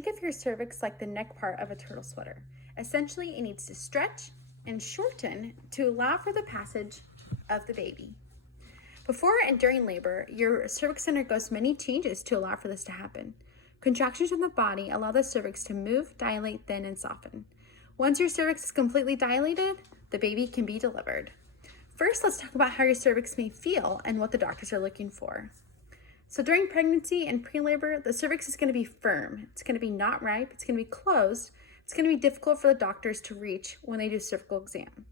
think of your cervix like the neck part of a turtle sweater. Essentially, it needs to stretch and shorten to allow for the passage of the baby. Before and during labor, your cervix undergoes many changes to allow for this to happen. Contractions in the body allow the cervix to move, dilate, thin, and soften. Once your cervix is completely dilated, the baby can be delivered. First, let's talk about how your cervix may feel and what the doctors are looking for. So during pregnancy and pre-labor, the cervix is going to be firm. It's going to be not ripe. It's going to be closed. It's going to be difficult for the doctors to reach when they do cervical exam.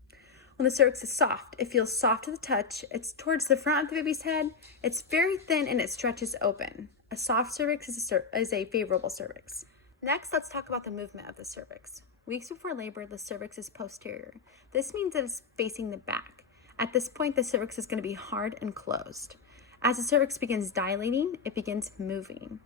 When the cervix is soft, it feels soft to the touch. It's towards the front of the baby's head. It's very thin and it stretches open. A soft cervix is a favorable cervix. Next, let's talk about the movement of the cervix. Weeks before labor, the cervix is posterior. This means that it's facing the back. At this point, the cervix is going to be hard and closed. As the cervix begins dilating, it begins moving.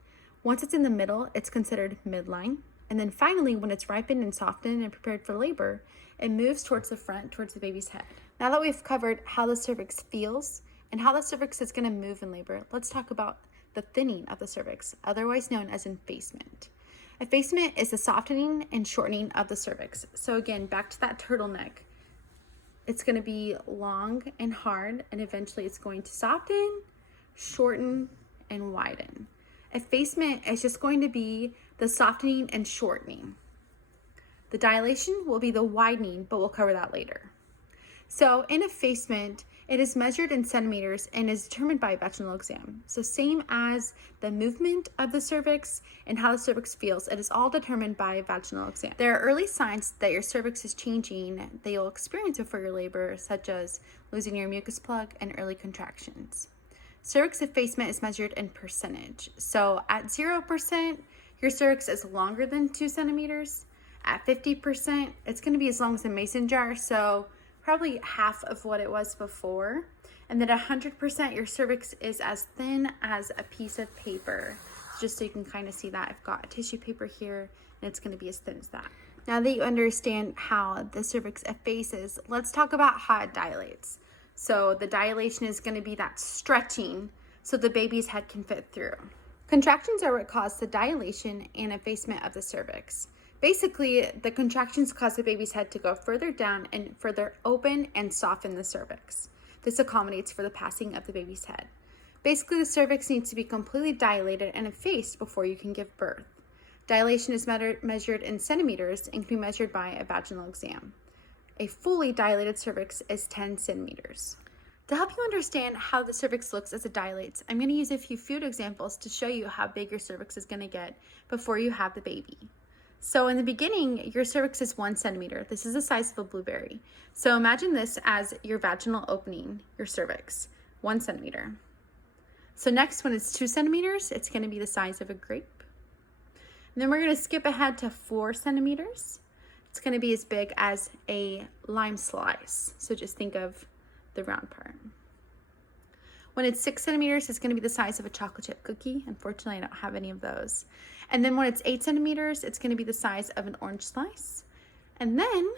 Once it's in the middle, it's considered midline. And then finally, when it's ripened and softened and prepared for labor, it moves towards the front, towards the baby's head. Now that we've covered how the cervix feels and how the cervix is going to move in labor, let's talk about the thinning of the cervix, otherwise known as effacement. Effacement is the softening and shortening of the cervix. So again, back to that turtleneck. It's going to be long and hard, and eventually it's going to soften, shorten, and widen. Effacement is just going to be the softening and shortening. The dilation will be the widening, but we'll cover that later. So in effacement, it is measured in centimeters and is determined by a vaginal exam. So same as the movement of the cervix and how the cervix feels, it is all determined by a vaginal exam. There are early signs that your cervix is changing that you'll experience before your labor, such as losing your mucus plug and early contractions. Cervix effacement is measured in percentage. So at 0%, your cervix is longer than 2 centimeters. At 50%, it's going to be as long as a mason jar, so probably half of what it was before. And then at 100%, your cervix is as thin as a piece of paper. Just so you can kind of see that, I've got tissue paper here, and it's going to be as thin as that. Now that you understand how the cervix effaces, let's talk about how it dilates. So the dilation is going to be that stretching so the baby's head can fit through. Contractions are what cause the dilation and effacement of the cervix. Basically, the contractions cause the baby's head to go further down and further open and soften the cervix. This accommodates for the passing of the baby's head. Basically, the cervix needs to be completely dilated and effaced before you can give birth. Dilation is measured in centimeters and can be measured by a vaginal exam. A fully dilated cervix is 10 centimeters. To help you understand how the cervix looks as it dilates, I'm going to use a few food examples to show you how big your cervix is going to get before you have the baby. So in the beginning, your cervix is 1 centimeter. This is the size of a blueberry. So imagine this as your vaginal opening, your cervix, 1 centimeter. So next, when it's 2 centimeters, it's going to be the size of a grape. And then we're going to skip ahead to 4 centimeters. It's going to be as big as a lime slice. So just think of the round part. When it's 6 centimeters, it's going to be the size of a chocolate chip cookie. Unfortunately, I don't have any of those. And then when it's 8 centimeters, it's going to be the size of an orange slice. And then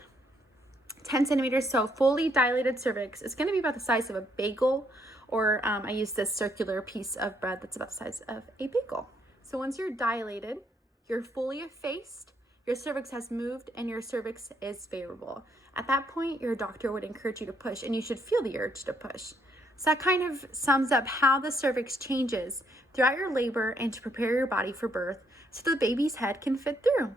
10 centimeters, so fully dilated cervix, is going to be about the size of a bagel, or I use this circular piece of bread that's about the size of a bagel. So once you're dilated, you're fully effaced, your cervix has moved, and your cervix is favorable. At that point, your doctor would encourage you to push, and you should feel the urge to push. So that kind of sums up how the cervix changes throughout your labor and to prepare your body for birth so the baby's head can fit through.